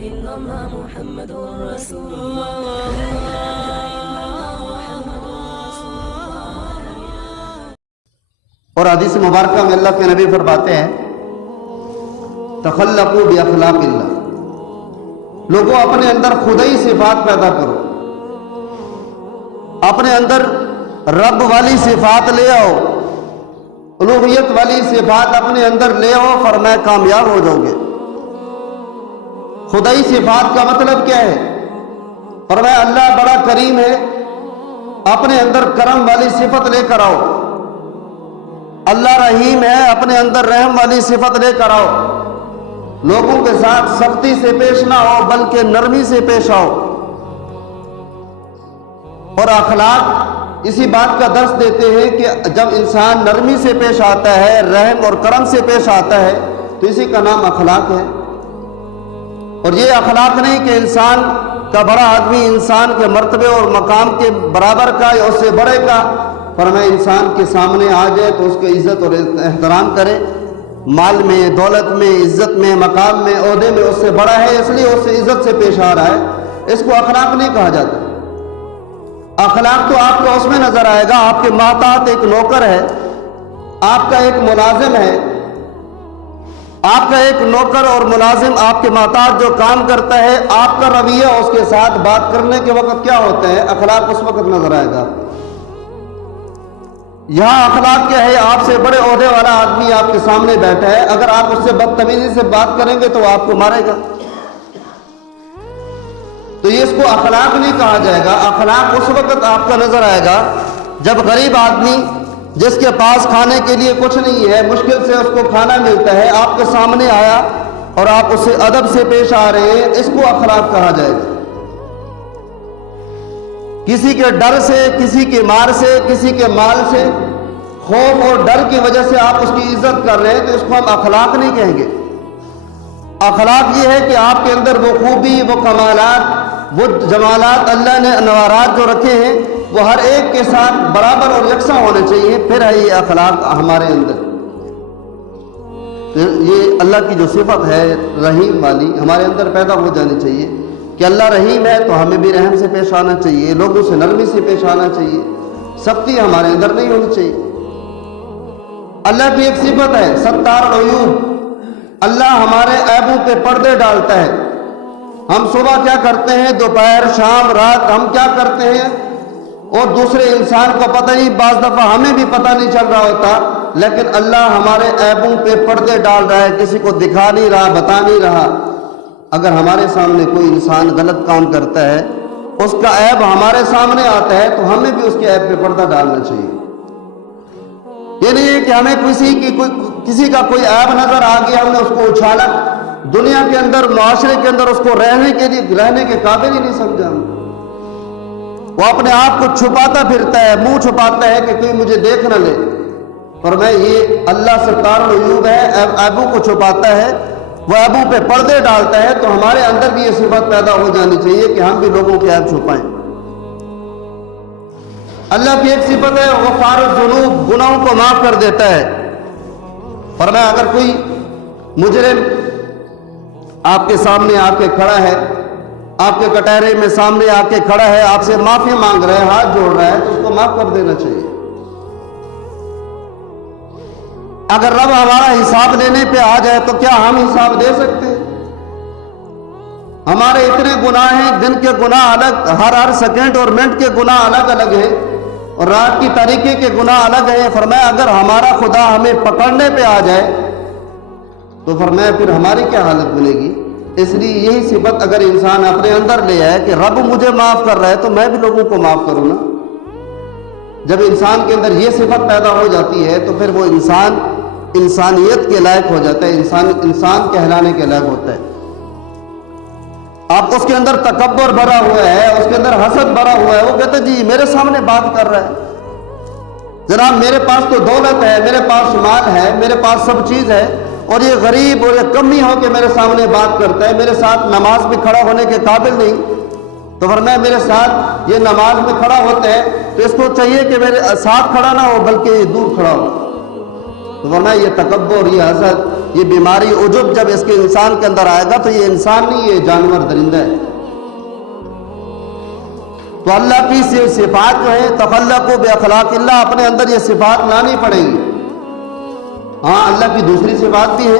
إلا الله محمد رسول الله. اور حدیث مبارکہ میں اللہ کے نبی فرماتے ہیں تخلقوا باخلاق اللہ، لوگوں اپنے اندر خدائی صفات پیدا کرو، اپنے اندر رب والی صفات لے آؤ، الوہیت والی صفات اپنے اندر لے آؤ، فرمایا کامیاب ہو جاؤ گے۔ خدائی صفات کا مطلب کیا ہے؟ فرمایا اللہ بڑا کریم ہے، اپنے اندر کرم والی صفت لے کر آؤ۔ اللہ رحیم ہے، اپنے اندر رحم والی صفت لے کر آؤ۔ لوگوں کے ساتھ سختی سے پیش نہ ہو بلکہ نرمی سے پیش آؤ۔ اور اخلاق اسی بات کا درس دیتے ہیں کہ جب انسان نرمی سے پیش آتا ہے، رحم اور کرم سے پیش آتا ہے تو اسی کا نام اخلاق ہے۔ اور یہ اخلاق نہیں کہ انسان کا بڑا آدمی انسان کے مرتبے اور مقام کے برابر کا یا اس سے بڑے کا، فرمایا انسان کے سامنے آ جائے تو اس کی عزت اور احترام کرے، مال میں، دولت میں، عزت میں، مقام میں، عہدے میں اس سے بڑا ہے اس لیے اس سے عزت سے پیش آ رہا ہے، اس کو اخلاق نہیں کہا جاتا۔ اخلاق تو آپ کو اس میں نظر آئے گا، آپ کے ماتحت ایک نوکر ہے، آپ کا ایک ملازم ہے، آپ کا ایک نوکر اور ملازم آپ کے ماتحت جو کام کرتا ہے، آپ کا رویہ اس کے ساتھ بات کرنے کے وقت کیا ہوتا ہے، اخلاق اس وقت نظر آئے گا۔ یہاں اخلاق کیا ہے؟ آپ سے بڑے عہدے والا آدمی آپ کے سامنے بیٹھا ہے، اگر آپ اس سے بدتمیزی سے بات کریں گے تو وہ آپ کو مارے گا، تو یہ اس کو اخلاق نہیں کہا جائے گا۔ اخلاق اس وقت آپ کا نظر آئے گا جب غریب آدمی جس کے پاس کھانے کے لیے کچھ نہیں ہے، مشکل سے اس کو کھانا ملتا ہے، آپ کے سامنے آیا اور آپ اس سے ادب سے پیش آ رہے ہیں، اس کو اخلاق کہا جائے گا۔ کسی کے ڈر سے، کسی کے مار سے، کسی کے مال سے، خوف اور ڈر کی وجہ سے آپ اس کی عزت کر رہے ہیں تو اس کو ہم اخلاق نہیں کہیں گے۔ اخلاق یہ ہے کہ آپ کے اندر وہ خوبی، وہ کمالات، وہ جمالات، اللہ نے انوارات جو رکھے ہیں وہ ہر ایک کے ساتھ برابر اور یکساں ہونے چاہیے، پھر ہے یہ اخلاق ہمارے اندر۔ تو یہ اللہ کی جو صفت ہے رحیم والی ہمارے اندر پیدا ہو جانی چاہیے کہ اللہ رحیم ہے تو ہمیں بھی رحم سے پیش آنا چاہیے، لوگوں سے نرمی سے پیش آنا چاہیے، سختی ہمارے اندر نہیں ہونی چاہیے۔ اللہ کی ایک صفت ہے ستار العیوب، اللہ ہمارے عیبوں پہ پردے ڈالتا ہے۔ ہم صبح کیا کرتے ہیں، دوپہر، شام، رات ہم کیا کرتے ہیں اور دوسرے انسان کو پتہ نہیں، بعض دفعہ ہمیں بھی پتہ نہیں چل رہا ہوتا، لیکن اللہ ہمارے عیبوں پہ پردے ڈال رہا ہے، کسی کو دکھا نہیں رہا، بتا نہیں رہا۔ اگر ہمارے سامنے کوئی انسان غلط کام کرتا ہے، اس کا عیب ہمارے سامنے آتا ہے تو ہمیں بھی اس کے عیب پہ پردہ ڈالنا چاہیے۔ یہ نہیں ہے کہ ہمیں کسی کا کوئی عیب نظر آ گیا، ہم نے اس کو اچھالا، دنیا کے اندر، معاشرے کے اندر اس کو رہنے کے قابل ہی نہیں سمجھا۔ وہ اپنے آپ کو چھپاتا پھرتا ہے، منہ چھپاتا ہے کہ کوئی مجھے دیکھ نہ لے، اور میں یہ اللہ ستار العیوب ہے، عیبوں کو چھپاتا ہے، وہ عیبوں پہ پردے ڈالتا ہے، تو ہمارے اندر بھی یہ صفت پیدا ہو جانی چاہیے کہ ہم بھی لوگوں کے عیب چھپائیں۔ اللہ کی ایک صفت ہے غفار الذنوب، گناہوں کو معاف کر دیتا ہے۔ فرمایا اگر کوئی مجرم آپ کے سامنے آ کے کھڑا ہے، آپ کے کٹہرے میں سامنے آ کے کھڑا ہے، آپ سے معافی مانگ رہا ہے، ہاتھ جوڑ رہا ہے، تو اس کو معاف کر دینا چاہیے۔ اگر رب ہمارا حساب لینے پہ آ جائے تو کیا ہم حساب دے سکتے ہیں؟ ہمارے اتنے گناہ ہیں، دن کے گناہ الگ، ہر سیکنڈ اور منٹ کے گناہ الگ الگ ہیں، اور رات کی تاریکی کے گناہ الگ ہیں۔ فرمایا اگر ہمارا خدا ہمیں پکڑنے پہ آ جائے تو فرمایا پھر ہماری کیا حالت بنے گی؟ اس لیے یہی صفت اگر انسان اپنے اندر لے آئے کہ رب مجھے معاف کر رہا ہے تو میں بھی لوگوں کو معاف کروں نا۔ جب انسان کے اندر یہ صفت پیدا ہو جاتی ہے تو پھر وہ انسان انسانیت کے لائق ہو جاتا ہے، انسان کہلانے کے لائق ہوتا ہے۔ آپ اس کے اندر تکبر بھرا ہوا ہے، اس کے اندر حسد بھرا ہوا ہے، وہ کہتا ہے جی میرے سامنے بات کر رہا ہے، جناب میرے پاس تو دولت ہے، میرے پاس مال ہے، میرے پاس سب چیز ہے، اور یہ غریب اور یہ کمی ہو کے میرے سامنے بات کرتا ہے، میرے ساتھ نماز میں کھڑا ہونے کے قابل نہیں، تو فرمایا میرے ساتھ یہ نماز میں کھڑا ہوتا ہے تو اس کو چاہیے کہ میرے ساتھ کھڑا نہ ہو بلکہ دور کھڑا ہو۔ تو فرمایا یہ تکبر، یہ حسد، یہ بیماری عجب جب اس کے انسان کے اندر آئے گا تو یہ انسان نہیں، یہ جانور درندہ ہے۔ تو اللہ کی صفات جو ہے تخلقوا باخلاق اللہ، اپنے اندر یہ صفات لانی پڑیں گی۔ ہاں اللہ کی دوسری صفات بھی ہے،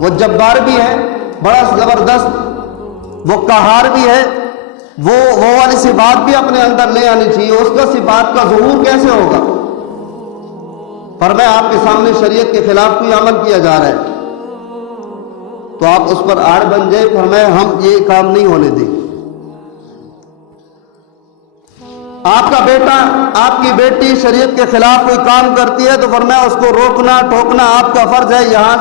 وہ جبار بھی ہے، بڑا زبردست، وہ قہار بھی ہے، وہ والی صفات بھی اپنے اندر لے آنی چاہیے۔ اس کا صفات کا ظہور کیسے ہوگا؟ فرمایا آپ کے سامنے شریعت کے خلاف کوئی عمل کیا جا رہا ہے تو آپ اس پر آڑ بن جائے، فرمایا ہم یہ کام نہیں ہونے دیں۔ آپ کا بیٹا، آپ کی بیٹی شریعت کے خلاف کوئی کام کرتی ہے تو فرمایا اس کو روکنا ٹوکنا آپ کا فرض ہے۔ یہاں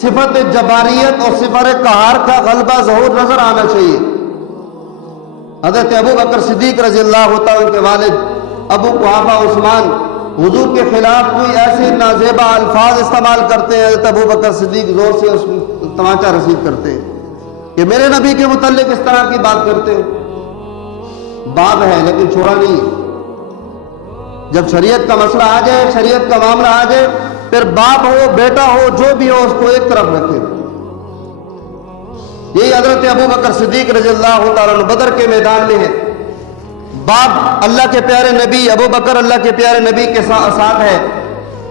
صفت جباریت اور صفت قہار کا غلبہ ظہور نظر آنا چاہیے۔ حضرت ابو بکر صدیق رضی اللہ تعالیٰ کے والد ابو قحافہ عثمان حضور کے خلاف کوئی ایسے نازیبہ الفاظ استعمال کرتے ہیں، حضرت ابو بکر صدیق زور سے اس کو تماچا رسید کرتے ہیں کہ میرے نبی کے متعلق اس طرح کی بات کرتے ہیں۔ باپ ہے لیکن چھوڑا نہیں ہے۔ جب شریعت کا مسئلہ آ جائے، شریعت کا معاملہ آ جائے، پھر باپ ہو بیٹا ہو جو بھی ہو اس کو ایک طرف رکھے۔ یہی حضرت ابو بکر صدیق رضی اللہ تعالیٰ عنہ بدر کے میدان میں ہے۔ باپ اللہ کے پیارے نبی ابو بکر اللہ کے پیارے نبی کے ساتھ ہے،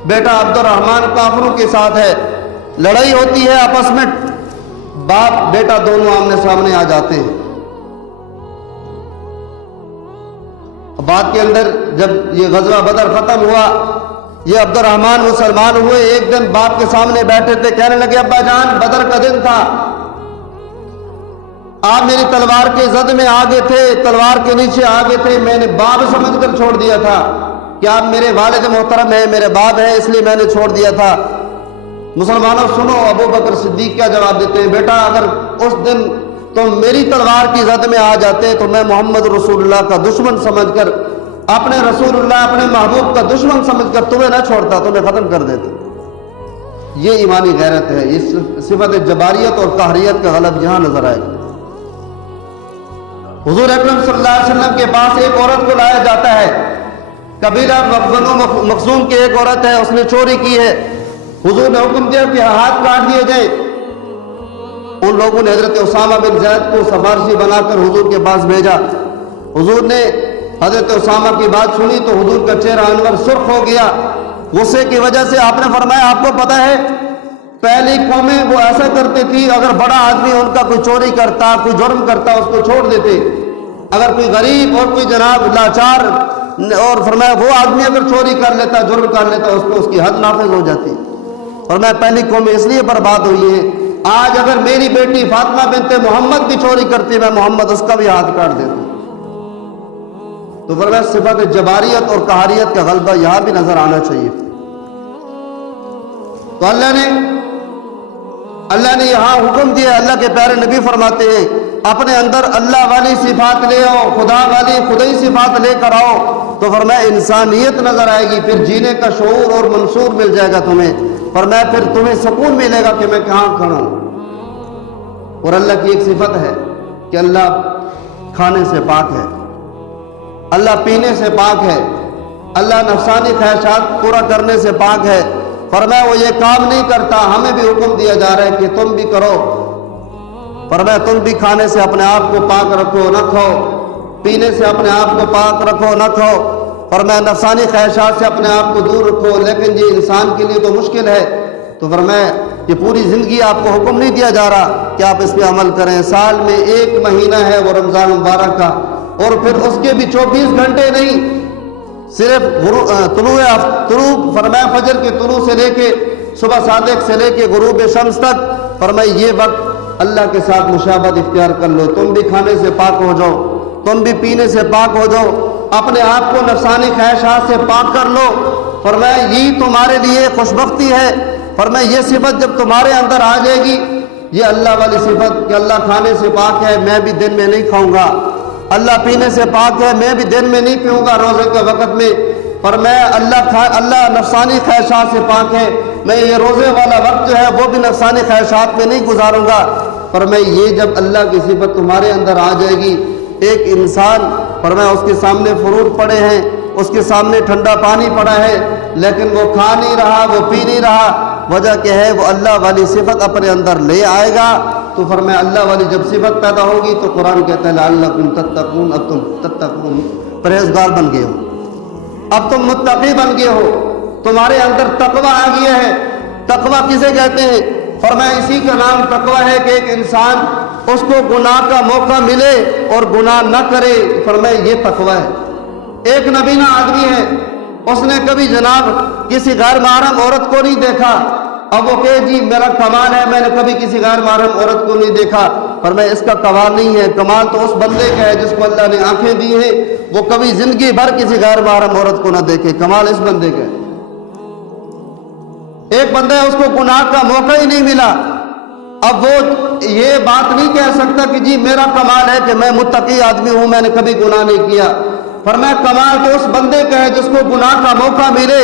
بیٹا عبد الرحمن کافروں کے ساتھ ہے، لڑائی ہوتی ہے آپس میں، باپ بیٹا دونوں آمنے سامنے آ جاتے ہیں۔ بعد کے اندر جب یہ غزوہ بدر ختم ہوا، یہ عبد الرحمن مسلمان ہوئے، ایک دن باپ کے سامنے بیٹھے تھے، کہنے لگے ابا جان بدر کا دن تھا، آپ میری تلوار کے زد میں آگے تھے، تلوار کے نیچے آگے تھے، میں نے باپ سمجھ کر چھوڑ دیا تھا کہ آپ میرے والد محترم ہیں، میرے باپ ہیں، اس لیے میں نے چھوڑ دیا تھا۔ مسلمانوں سنو ابو بکر صدیق کیا جواب دیتے ہیں، بیٹا اگر اس دن تم میری تلوار کی زد میں آ جاتے تو میں محمد رسول اللہ کا دشمن سمجھ کر، اپنے رسول اللہ اپنے محبوب کا دشمن سمجھ کر تمہیں نہ چھوڑتا، تمہیں ختم کر دیتا۔ یہ ایمانی غیرت ہے، اس صفت جباریت اور قہریت کا غلب یہاں نظر آئے گا۔ حضور اکرم صلی اللہ علیہ وسلم کے پاس ایک عورت کو لایا جاتا ہے، قبیلہ بنو مخزوم کی ایک عورت ہے، اس نے چوری کی ہے، حضور نے حکم دیا کہ ہاتھ کاٹ دیے جائیں۔ ان لوگوں نے حضرت اسامہ بن زید کو سفارشی بنا کر حضور کے پاس بھیجا۔ حضور نے حضرت اسامہ کی بات سنی تو حضور کا چہرہ انور سرخ ہو گیا، غصے کی وجہ سے آپ نے فرمایا آپ کو پتہ ہے پہلی قومیں وہ ایسا کرتی تھی، اگر بڑا آدمی ان کا کوئی چوری کرتا، کوئی جرم کرتا، اس کو چھوڑ دیتے، اگر کوئی غریب اور کوئی جناب لاچار، اور فرمایا وہ آدمی اگر چوری کر لیتا، جرم کر لیتا، اس کو اس کی حد نافذ ہو جاتی۔ فرمایا پہلی قومیں اس لیے برباد ہوئی ہیں، آج اگر میری بیٹی فاطمہ بنت محمد بھی چوری کرتی، میں محمد اس کا بھی ہاتھ کاٹ دیتا ہوں۔ تو فرمایا صفت جباریت اور قہریت کا غلبہ یہاں بھی نظر آنا چاہیے۔ تو اللہ نے یہاں حکم دیا، اللہ کے پیارے نبی فرماتے ہیں اپنے اندر اللہ والی صفات لے آؤ، خدا والی خدائی صفات لے کر آؤ، تو فرمایا انسانیت نظر آئے گی، پھر جینے کا شعور اور منصور مل جائے گا تمہیں، فرمایا پھر تمہیں سکون ملے گا کہ میں کہاں کھڑا ہوں۔ اور اللہ کی ایک صفت ہے کہ اللہ کھانے سے پاک ہے، اللہ پینے سے پاک ہے، اللہ نفسانی خواہشات پورا کرنے سے پاک ہے۔ فرمایا وہ یہ کام نہیں کرتا، ہمیں بھی حکم دیا جا رہا ہے کہ تم بھی کرو۔ فرمایا تم بھی کھانے سے اپنے آپ کو پاک رکھو، نہ کھاؤ، پینے سے اپنے آپ کو پاک رکھو، نہ کھاؤ، فرمایا نفسانی خواہشات سے اپنے آپ کو دور رکھو۔ لیکن یہ انسان کے لیے تو مشکل ہے، تو فرمایا کہ پوری زندگی آپ کو حکم نہیں دیا جا رہا کہ آپ اس پہ عمل کریں، سال میں ایک مہینہ ہے وہ رمضان مبارک کا، اور پھر اس کے بھی 24 گھنٹے نہیں، صرف طلوع فرمایا فجر کے طلوع سے لے کے صبح صادق سے لے کے غروب شمس تک، فرمایا یہ وقت اللہ کے ساتھ مشابہت اختیار کر لو، تم بھی کھانے سے پاک ہو جاؤ، تم بھی پینے سے پاک ہو جاؤ، اپنے آپ کو نفسانی خواہشات سے پاک کر لو۔ فرمایا یہی تمہارے لیے خوشبختی ہے۔ فرمایا یہ صفت جب تمہارے اندر آ جائے گی، یہ اللہ والی صفت کہ اللہ کھانے سے پاک ہے، میں بھی دن میں نہیں کھاؤں گا، اللہ پینے سے پاک ہے، میں بھی دن میں نہیں پیوں گا روزے کے وقت میں، فرمایا اللہ نفسانی خواہشات سے پاک ہے، میں یہ روزے والا وقت جو ہے وہ بھی نفسانی خواہشات میں نہیں گزاروں گا۔ فرمایا یہ جب اللہ کی صفت تمہارے اندر آ جائے گی، ایک انسان فرمایا اس کے سامنے فروٹ پڑے ہیں، اس کے سامنے ٹھنڈا پانی پڑا ہے، لیکن وہ کھا نہیں رہا، وہ پی نہیں رہا، وجہ کیا ہے؟ وہ اللہ والی صفت اپنے اندر لے آئے گا. تو فرمایا اللہ والی جب صفت پیدا ہوگی تو قرآن کہتا ہے لعلکم تتقون، اب تم تتقون پرہیزگار بن گئے ہو، اب تم متقی بن گئے ہو، تمہارے اندر تقویٰ آ گیا ہے. تقویٰ کسے کہتے ہیں؟ فرمایا اسی کا نام تقویٰ ہے کہ ایک انسان اس کو گناہ کا موقع ملے اور گناہ نہ کرے. فرمایا یہ تقویٰ ہے. ایک نبینا آدمی ہے، اس نے کبھی جناب کسی غیر محرم عورت کو نہیں دیکھا. اب وہ کہے جی میرا کمال ہے، میں نے کبھی کسی غیر محرم عورت کو نہیں دیکھا. فرمایا اس کا کمال نہیں ہے، کمال تو اس بندے کا ہے جس کو اللہ نے آنکھیں دی ہیں، وہ کبھی زندگی بھر کسی غیر محرم عورت کو نہ دیکھے. کمال اس بندے کا ہے. ایک بندہ ہے، اس کو گناہ کا موقع ہی نہیں ملا. اب وہ یہ بات نہیں کہہ سکتا کہ جی میرا کمال ہے کہ میں متقی آدمی ہوں، میں نے کبھی گناہ نہیں کیا. فرمایا کمال تو اس بندے کا ہے جس کو گناہ کا موقع ملے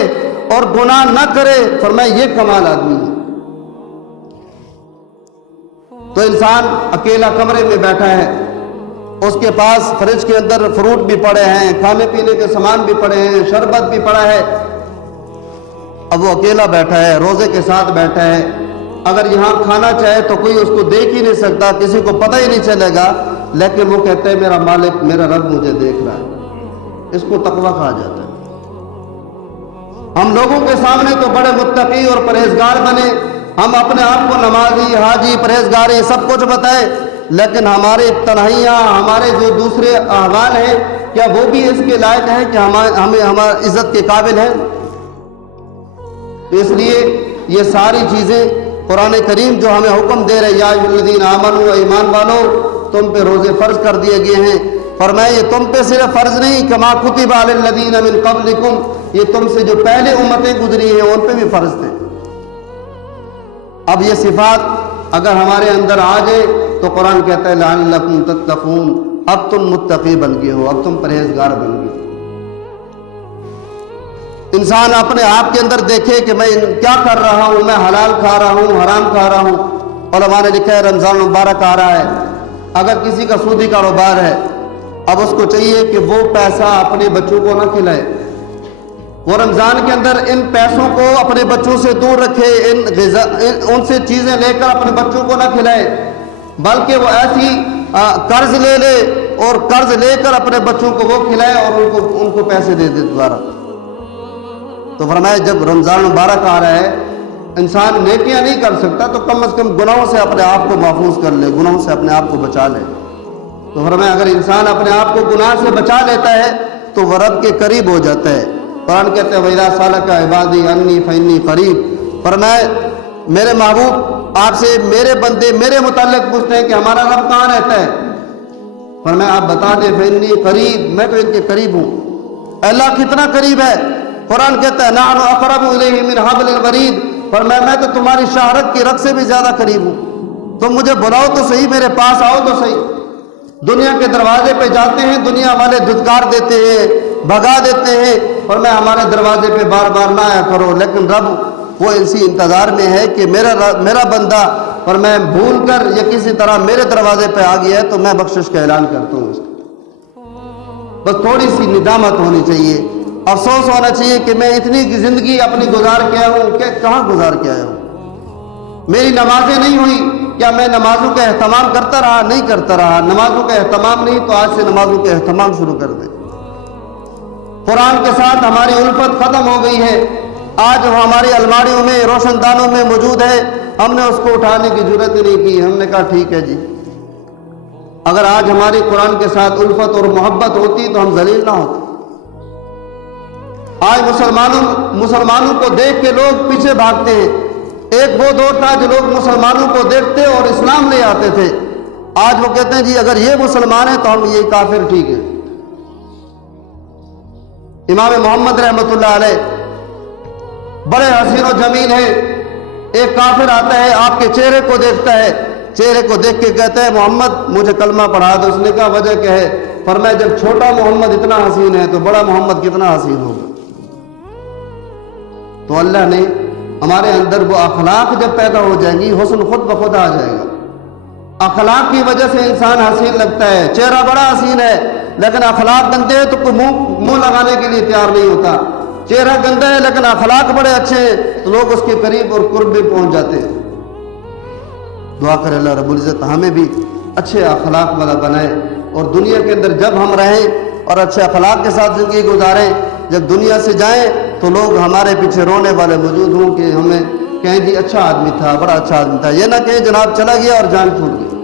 اور گناہ نہ کرے. فرمایا یہ کمال آدمی ہے. تو انسان اکیلا کمرے میں بیٹھا ہے، اس کے پاس فریج کے اندر فروٹ بھی پڑے ہیں، کھانے پینے کے سامان بھی پڑے ہیں، شربت بھی پڑا ہے. اب وہ اکیلا بیٹھا ہے، روزے کے ساتھ بیٹھا ہے. اگر یہاں کھانا چاہے تو کوئی اس کو دیکھ ہی نہیں سکتا، کسی کو پتہ ہی نہیں چلے گا، لیکن وہ کہتے ہیں میرا مالک، میرا رب مجھے دیکھ رہا ہے. اس کو تقویٰ کہا جاتا ہے. ہم لوگوں کے سامنے تو بڑے متقی اور پرہیزگار بنے، ہم اپنے آپ کو نمازی، حاجی، پرہیزگاری سب کچھ بتائیں، لیکن ہماری تنہائیاں، ہمارے جو دوسرے احوال ہیں، کیا وہ بھی اس کے لائق ہیں کہ ہمیں ہماری عزت کے قابل ہیں؟ اس لیے یہ ساری چیزیں قرآن کریم جو ہمیں حکم دے رہے، یا ایھا الذین آمنوا، ایمان والو تم پہ روزے فرض کر دیے گئے ہیں. فرمایا یہ تم پہ صرف فرض نہیں، کما کتب علی الذین من قبلکم، یہ تم سے جو پہلے امتیں گزری ہیں ان پہ بھی فرض تھے. اب یہ صفات اگر ہمارے اندر آ جائے تو قرآن کہتا ہے لعلکم تتقون، اب تم متقی بن گئے ہو، اب تم پرہیزگار بن گئے ہو. انسان اپنے آپ کے اندر دیکھے کہ میں کیا کر رہا ہوں، میں حلال کھا رہا ہوں، حرام کھا رہا ہوں. علماء نے لکھا ہے رمضان مبارک آ رہا ہے، اگر کسی کا سودی کاروبار ہے، اب اس کو چاہیے کہ وہ پیسہ اپنے بچوں کو نہ کھلائے. وہ رمضان کے اندر ان پیسوں کو اپنے بچوں سے دور رکھے، ان سے چیزیں لے کر اپنے بچوں کو نہ کھلائے، بلکہ وہ ایسی قرض لے لے اور قرض لے کر اپنے بچوں کو وہ کھلائے اور ان کو پیسے دے دے دوبارہ. تو فرمایا جب رمضان مبارک آ رہا ہے، انسان نیکیاں نہیں کر سکتا تو کم از کم گناہوں سے اپنے آپ کو محفوظ کر لے، گناہوں سے اپنے آپ کو بچا لے. تو فرمایا اگر انسان اپنے آپ کو گناہ سے بچا لیتا ہے تو وہ رب کے قریب ہو جاتا ہے. قرآن کہتے ہیں وَإِذَا سَأَلَكَ عِبَادِي عَنِّي فَإِنِّي قَرِيب. فرمایا میرے محبوب آپ سے میرے بندے میرے متعلق پوچھتے ہیں کہ ہمارا رب کہاں رہتا ہے. فرمایا آپ بتا دیں فَإِنِّي قَرِيب، میں تو ان کے قریب ہوں. اللہ کتنا قریب ہے؟ قرآن کہتا ہے نحن اقرب الیہ من حبل الورید. فرمایا میں تو تمہاری شہرت کی رگ سے بھی زیادہ قریب ہوں. تم مجھے بلاؤ تو صحیح، میرے پاس آؤ تو صحیح. دنیا کے دروازے پہ جاتے ہیں، دنیا والے دھتکار دیتے ہیں، بھگا دیتے ہیں، اور میں ہمارے دروازے پہ بار بار نہ آیا کرو. لیکن رب وہ اسی انتظار میں ہے کہ میرا بندہ اور میں بھول کر یا کسی طرح میرے دروازے پہ آ گیا ہے تو میں بخشش کا اعلان کرتا ہوں. اس کا بس تھوڑی سی ندامت ہونی چاہیے، افسوس ہونا چاہیے کہ میں اتنی زندگی اپنی گزار کے آیا ہوں کہ کہاں گزار کے آیا ہوں. میری نمازیں نہیں ہوئی، کیا میں نمازوں کا اہتمام کرتا رہا؟ نہیں کرتا رہا. نمازوں کا اہتمام نہیں تو آج سے نمازوں کا اہتمام شروع کر دیں. قرآن کے ساتھ ہماری الفت ختم ہو گئی ہے. آج وہ ہماری الماریوں میں، روشن دانوں میں موجود ہے، ہم نے اس کو اٹھانے کی ضرورت ہی نہیں کی. ہم نے کہا ٹھیک ہے جی. اگر آج ہماری قرآن کے ساتھ الفت اور محبت ہوتی تو ہم ذلیل نہ ہوتے. آج مسلمانوں کو دیکھ کے لوگ پیچھے بھاگتے ہیں. ایک وہ دور تھا جو لوگ مسلمانوں کو دیکھتے اور اسلام لے آتے تھے. آج وہ کہتے ہیں جی اگر یہ مسلمان ہیں تو ہم یہ کافر ٹھیک ہے. امام محمد رحمۃ اللہ علیہ بڑے حسین و جمیل ہیں. ایک کافر آتا ہے، آپ کے چہرے کو دیکھتا ہے، چہرے کو دیکھ کے کہتا ہے محمد مجھے کلمہ پڑھا دو. اس نے کہا وجہ کیا ہے؟ فرمایا جب چھوٹا محمد اتنا حسین ہے تو بڑا محمد کتنا حسین ہوگا. تو اللہ نے ہمارے اندر وہ اخلاق جب پیدا ہو جائیں گی، حسن خود بخود آ جائے گا. اخلاق کی وجہ سے انسان حسین لگتا ہے. چہرہ بڑا حسین ہے لیکن اخلاق گندے ہیں تو کوئی منہ لگانے کے لیے تیار نہیں ہوتا. چہرہ گندا ہے لیکن اخلاق بڑے اچھے ہیں تو لوگ اس کے قریب اور قرب میں پہنچ جاتے ہیں۔ دعا کرے اللہ رب العزت ہمیں بھی اچھے اخلاق والا بنائے، اور دنیا کے اندر جب ہم رہیں اور اچھے اخلاق کے ساتھ زندگی گزاریں، جب دنیا سے جائیں تو لوگ ہمارے پیچھے رونے والے موجود ہوں کہ ہمیں کہیں جی اچھا آدمی تھا، بڑا اچھا آدمی تھا، یہ نہ کہیں جناب چلا گیا اور جان چھوٹ گئی۔